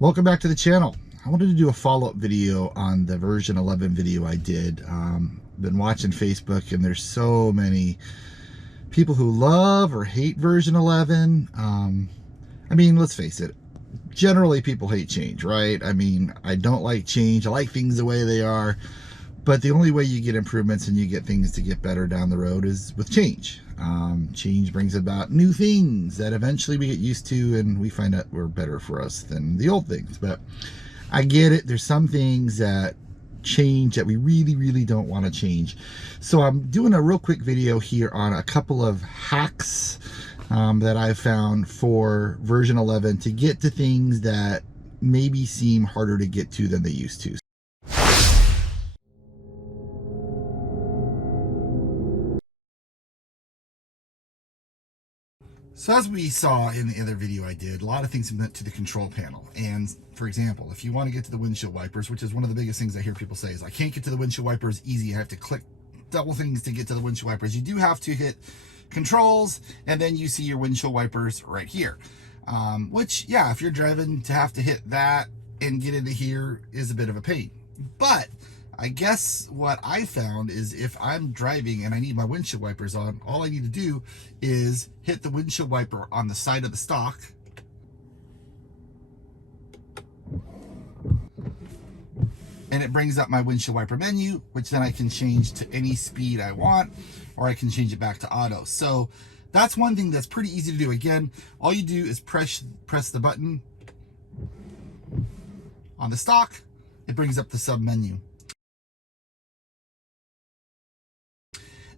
Welcome back to the channel. I wanted to do a follow-up video on the version 11 video I did. Been watching Facebook and there's so many people who love or hate version 11. I mean, let's face it, generally people hate change, right? I mean, I don't like change. I like things the way they are, but the only way you get improvements and you get things to get better down the road is with change. Change brings about new things that eventually we get used to and we find out we're better for us than the old things. But I get it. There's some things that change that we really don't want to change. So I'm doing a real quick video here on a couple of hacks that I've found for version 11 to get to things that maybe seem harder to get to than they used to. So as we saw in the other video I did, a lot of things went to the control panel. And for example, if you want to get to the windshield wipers, which is one of the biggest things I hear people say is, I can't get to the windshield wipers easy. I have to click double things to get to the windshield wipers. You do have to hit controls and then you see your windshield wipers right here. Which, yeah, if you're driving, to have to hit that and get into here is a bit of a pain. But I guess what I found is if I'm driving and I need my windshield wipers on, all I need to do is hit the windshield wiper on the side of the stock. And it brings up my windshield wiper menu, which then I can change to any speed I want, or I can change it back to auto. So that's one thing that's pretty easy to do. Again, all you do is press the button on the stock. It brings up the sub menu.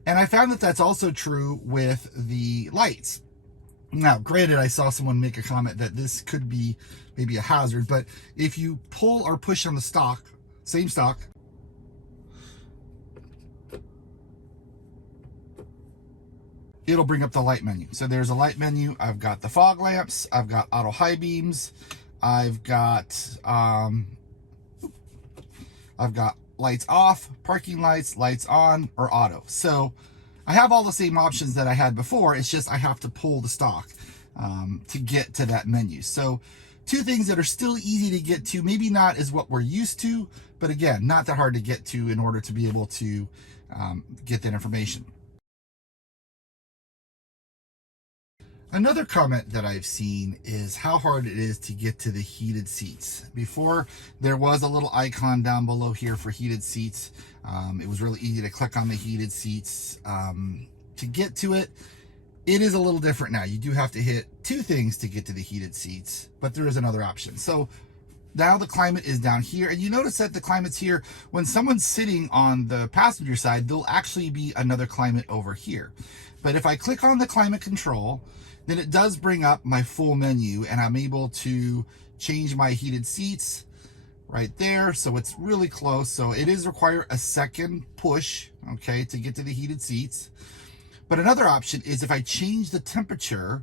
And I found that that's also true with the lights. Now, granted, I saw someone make a comment that this could be maybe a hazard, but if you pull or push on the stock, same stock, it'll bring up the light menu. So there's a light menu. I've got the fog lamps. I've got auto high beams. I've got lights off, parking lights, lights on, or auto. So I have all the same options that I had before. It's just I have to pull the stock to get to that menu. So two things that are still easy to get to, maybe not as what we're used to, but again, not that hard to get to in order to be able to get that information. Another comment that I've seen is how hard it is to get to the heated seats. Before, there was a little icon down below here for heated seats. It was really easy to click on the heated seats. To get to it, it is a little different now. You do have to hit two things to get to the heated seats, but there is another option. So now the climate is down here, and you notice that the climate's here. When someone's sitting on the passenger side, there'll actually be another climate over here. But if I click on the climate control, then it does bring up my full menu, and I'm able to change my heated seats right there. So it's really close. So it is require a second push, okay, to get to the heated seats. But another option is if I change the temperature,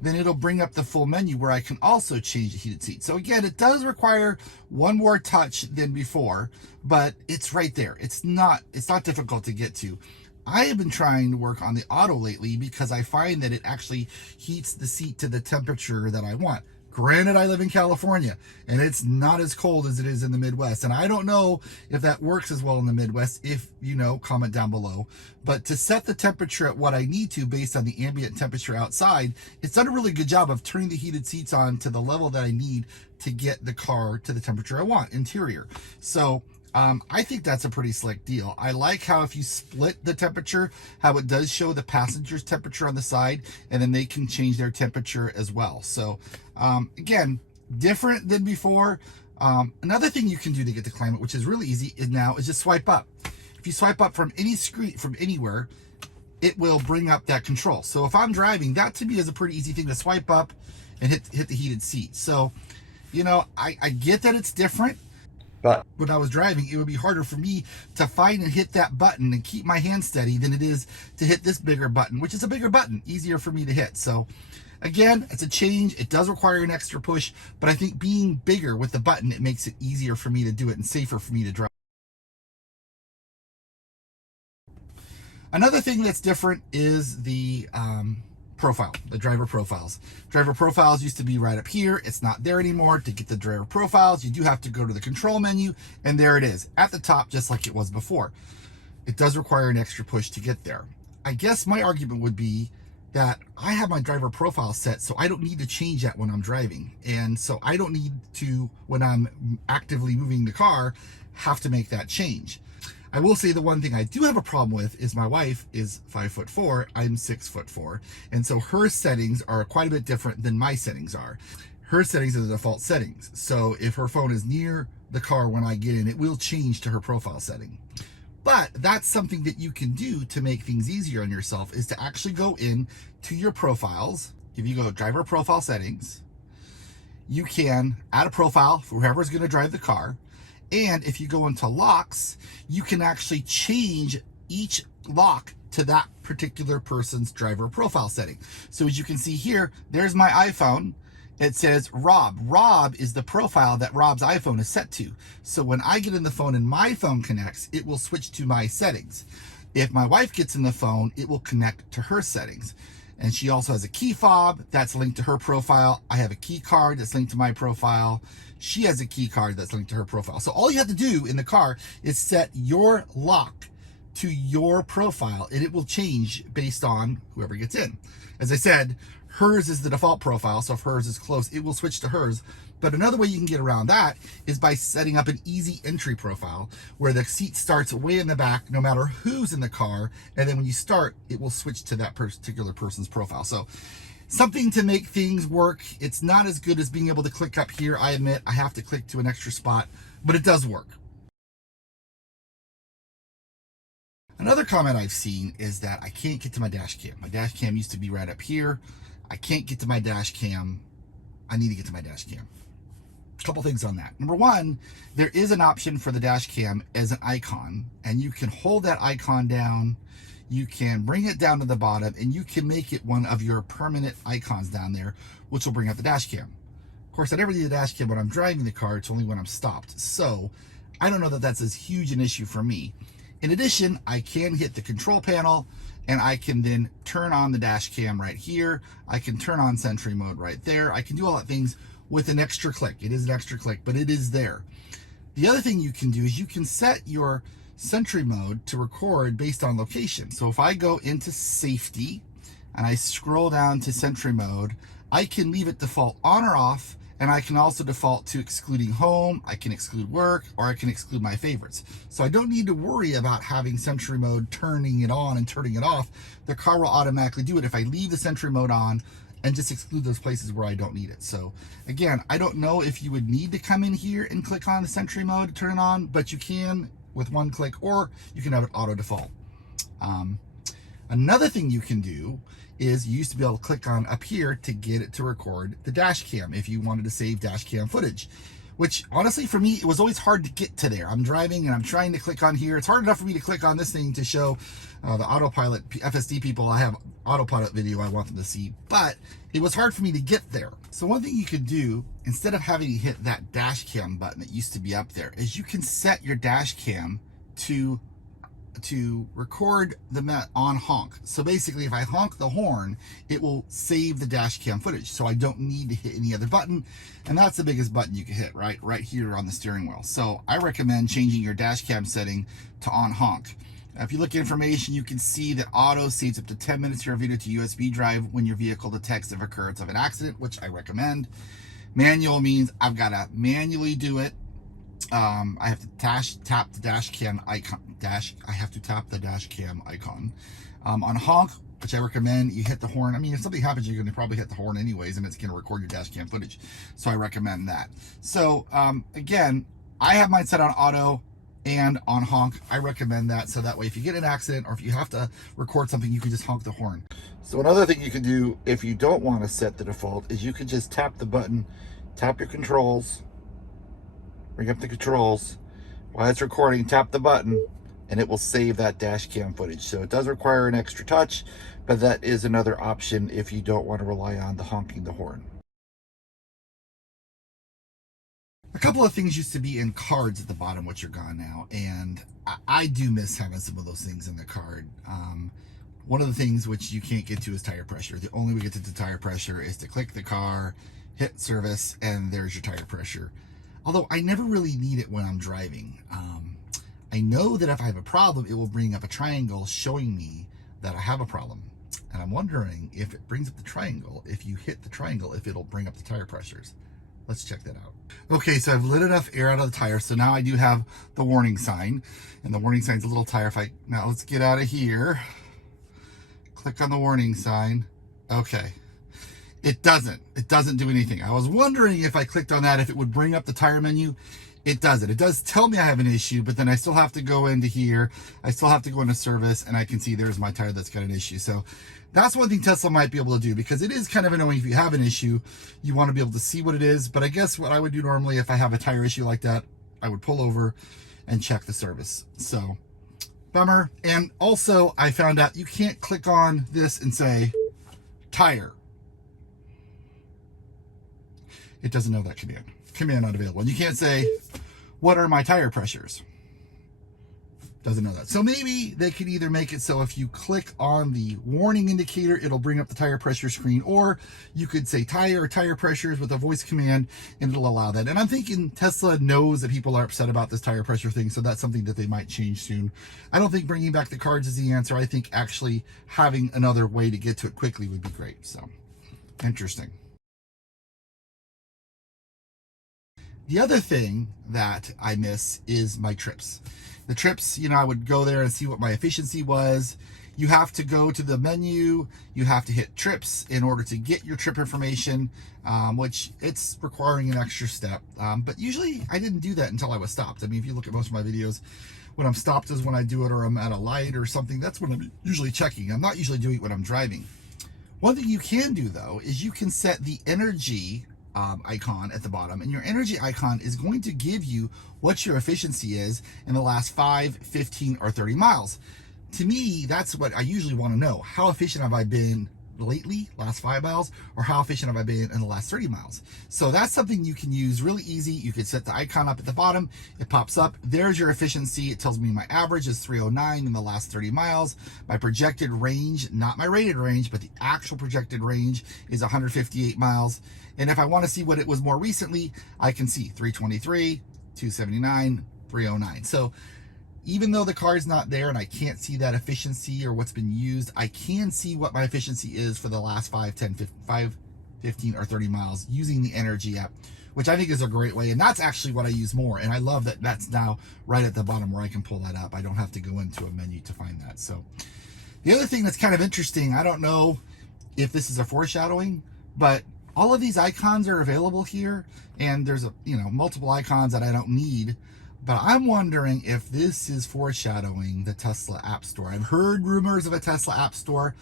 then it'll bring up the full menu where I can also change the heated seat. So again, it does require one more touch than before, but it's right there. It's not difficult to get to. I have been trying to work on the auto lately because I find that it actually heats the seat to the temperature that I want. Granted, I live in California and it's not as cold as it is in the Midwest. And I don't know if that works as well in the Midwest. If you know, comment down below. But to set the temperature at what I need to based on the ambient temperature outside, it's done a really good job of turning the heated seats on to the level that I need to get the car to the temperature I want, interior. So I think that's a pretty slick deal. I like how if you split the temperature, how it does show the passenger's temperature on the side, and then they can change their temperature as well. So again, different than before. Another thing you can do to get the climate, which is really easy, is just swipe up. If you swipe up from any screen, from anywhere, it will bring up that control. So if I'm driving, that to me is a pretty easy thing to swipe up and hit the heated seat. So, you know, I get that it's different. But when I was driving, it would be harder for me to find and hit that button and keep my hand steady than it is to hit this bigger button, which is a bigger button, easier for me to hit. So again, it's a change. It does require an extra push, but I think being bigger with the button, it makes it easier for me to do it and safer for me to drive. Another thing that's different is the profile, the driver profiles. Driver profiles used to be right up here. It's not there anymore. To get the driver profiles, you do have to go to the control menu, and there it is at the top, just like it was before. It does require an extra push to get there. I guess my argument would be that I have my driver profile set, so I don't need to change that when I'm driving. And so I don't need to, when I'm actively moving the car, have to make that change. I will say the one thing I do have a problem with is my wife is 5'4", I'm 6'4", and so her settings are quite a bit different than my settings are. Her settings are the default settings, so if her phone is near the car when I get in, it will change to her profile setting. But that's something that you can do to make things easier on yourself, is to actually go in to your profiles. If you go driver profile settings, you can add a profile for whoever's going to drive the car. And if you go into locks, you can actually change each lock to that particular person's driver profile setting. So as you can see here, there's my iPhone. It says Rob. Rob is the profile that Rob's iPhone is set to. So when I get in the phone and my phone connects, it will switch to my settings. If my wife gets in the phone, it will connect to her settings. And she also has a key fob that's linked to her profile. I have a key card that's linked to my profile. She has a key card that's linked to her profile. So all you have to do in the car is set your lock to your profile, and it will change based on whoever gets in. As I said, hers is the default profile, so if hers is close, it will switch to hers. But another way you can get around that is by setting up an easy entry profile where the seat starts way in the back no matter who's in the car, and then when you start, it will switch to that particular person's profile. So something to make things work. It's not as good as being able to click up here. I admit I have to click to an extra spot, but it does work. Another comment I've seen is that I can't get to my dash cam. My dash cam used to be right up here. I can't get to my dash cam. I need to get to my dash cam. A couple things on that. Number one, there is an option for the dash cam as an icon, and you can hold that icon down. You can bring it down to the bottom, and you can make it one of your permanent icons down there, which will bring up the dash cam. Of course, I never need the dash cam when I'm driving the car. It's only when I'm stopped. So I don't know that that's as huge an issue for me. In addition, I can hit the control panel, and I can then turn on the dash cam right here. I can turn on Sentry mode right there. I can do all that things with an extra click. It is an extra click, but it is there. The other thing you can do is you can set your Sentry mode to record based on location. So if I go into safety and I scroll down to Sentry mode, I can leave it default on or off, and I can also default to excluding home, I can exclude work, or I can exclude my favorites. So I don't need to worry about having Sentry mode, turning it on and turning it off. The car will automatically do it if I leave the Sentry mode on and just exclude those places where I don't need it. So again, I don't know if you would need to come in here and click on the Sentry mode to turn it on, but you can with one click, or you can have it auto default. Another thing you can do is you used to be able to click on up here to get it to record the dash cam if you wanted to save dash cam footage, which honestly for me, it was always hard to get to there. I'm driving and I'm trying to click on here. It's hard enough for me to click on this thing to show the autopilot FSD people I have autopilot video I want them to see, but it was hard for me to get there. So one thing you could do, instead of having to hit that dash cam button that used to be up there, is you can set your dash cam to record the on honk. So basically if I honk the horn, it will save the dash cam footage. So I don't need to hit any other button. And that's the biggest button you can hit, right here on the steering wheel. So I recommend changing your dash cam setting to on honk. Now, if you look at information, you can see that auto saves up to 10 minutes of your video to USB drive when your vehicle detects the occurrence of an accident, which I recommend. Manual means I've got to manually do it. I have to tap the dash cam icon. I have to tap the dash cam icon. On honk, which I recommend, you hit the horn. I mean, if something happens, you're going to probably hit the horn anyways, and it's going to record your dash cam footage. So I recommend that. So again, I have mine set on auto and on honk. I recommend that, so that way if you get in an accident or if you have to record something, you can just honk the horn. So another thing you can do if you don't want to set the default is you can just tap the button, tap your controls, bring up the controls. While it's recording, tap the button, and it will save that dash cam footage. So it does require an extra touch, but that is another option if you don't want to rely on the honking the horn. A couple of things used to be in cards at the bottom, which are gone now, and I do miss having some of those things in the card. one of the things which you can't get to is tire pressure. The only way to get to the tire pressure is to click the car, hit service, and there's your tire pressure. Although I never really need it when I'm driving. I know that if I have a problem, it will bring up a triangle showing me that I have a problem. And I'm wondering if it brings up the triangle, if you hit the triangle, if it'll bring up the tire pressures. Let's check that out. Okay, so I've let enough air out of the tire, so now I do have the warning sign. And the warning sign's a little tire fight. Now let's get out of here. Click on the warning sign. Okay. It doesn't do anything. I was wondering if I clicked on that, if it would bring up the tire menu. It doesn't. It does tell me I have an issue, but then I still have to go into here. I still have to go into service, and I can see there's my tire that's got an issue. So that's one thing Tesla might be able to do, because it is kind of annoying if you have an issue. You want to be able to see what it is. But I guess what I would do normally if I have a tire issue like that, I would pull over and check the service. So bummer. And also I found out you can't click on this and say tire. It doesn't know that command. Command not available. And you can't say, what are my tire pressures? Doesn't know that. So maybe they could either make it so if you click on the warning indicator, it'll bring up the tire pressure screen, or you could say tire or tire pressures with a voice command and it'll allow that. And I'm thinking Tesla knows that people are upset about this tire pressure thing, so that's something that they might change soon. I don't think bringing back the cards is the answer. I think actually having another way to get to it quickly would be great. So interesting. The other thing that I miss is my trips. The trips, you know, I would go there and see what my efficiency was. You have to go to the menu, you have to hit trips in order to get your trip information, which it's requiring an extra step. But usually I didn't do that until I was stopped. I mean, if you look at most of my videos, when I'm stopped is when I do it, or I'm at a light or something. That's when I'm usually checking. I'm not usually doing it when I'm driving. One thing you can do though, is you can set the energy icon at the bottom, and your energy icon is going to give you what your efficiency is in the last 5, 15, or 30 miles. To me, that's what I usually want to know. How efficient have I been lately, last 5 miles, or how efficient have I been in the last 30 miles? So that's something you can use really easy. You could set the icon up at the bottom. It pops up. There's your efficiency. It tells me my average is 309 in the last 30 miles. My projected range, not my rated range, but the actual projected range is 158 miles. And if I want to see what it was more recently, I can see 323, 279, 309. So even though the card's not there and I can't see that efficiency or what's been used, I can see what my efficiency is for the last 5, 10, 15, or 30 miles using the energy app, which I think is a great way. And that's actually what I use more. And I love that that's now right at the bottom where I can pull that up. I don't have to go into a menu to find that. So the other thing that's kind of interesting, I don't know if this is a foreshadowing, but all of these icons are available here, and there's multiple icons that I don't need. But I'm wondering if this is foreshadowing the Tesla App Store. I've heard rumors of a Tesla App Store,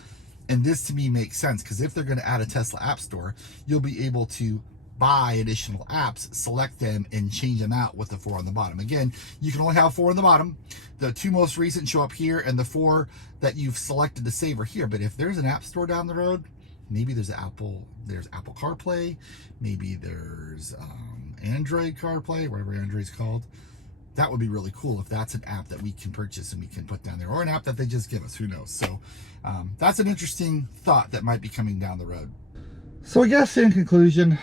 and this to me makes sense, because if they're going to add a Tesla App Store, you'll be able to buy additional apps, select them, and change them out with the 4 on the bottom. Again, you can only have 4 on the bottom. The 2 most recent show up here, and the 4 that you've selected to save are here. But if there's an App Store down the road, maybe there's Apple CarPlay, maybe there's Android CarPlay, whatever Android's called. That would be really cool if that's an app that we can purchase and we can put down there, or an app that they just give us, who knows. So that's an interesting thought that might be coming down the road. So I guess in conclusion,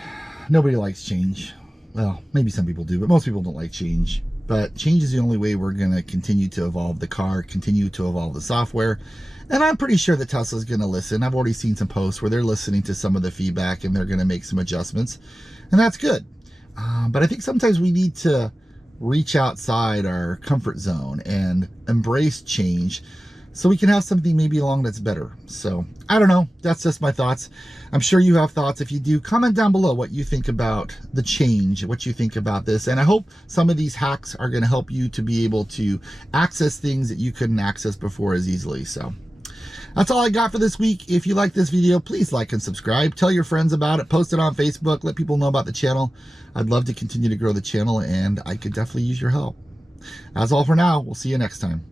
nobody likes change. Well, maybe some people do, but most people don't like change. But change is the only way we're going to continue to evolve the car, continue to evolve the software. And I'm pretty sure that Tesla's going to listen. I've already seen some posts where they're listening to some of the feedback and they're going to make some adjustments. And that's good. But I think sometimes we need to reach outside our comfort zone and embrace change so we can have something maybe along that's better. So I don't know. That's just my thoughts. I'm sure you have thoughts. If you do, comment down below what you think about the change, what you think about this. And I hope some of these hacks are going to help you to be able to access things that you couldn't access before as easily. So that's all I got for this week. If you like this video, please like and subscribe. Tell your friends about it. Post it on Facebook. Let people know about the channel. I'd love to continue to grow the channel, and I could definitely use your help. That's all for now. We'll see you next time.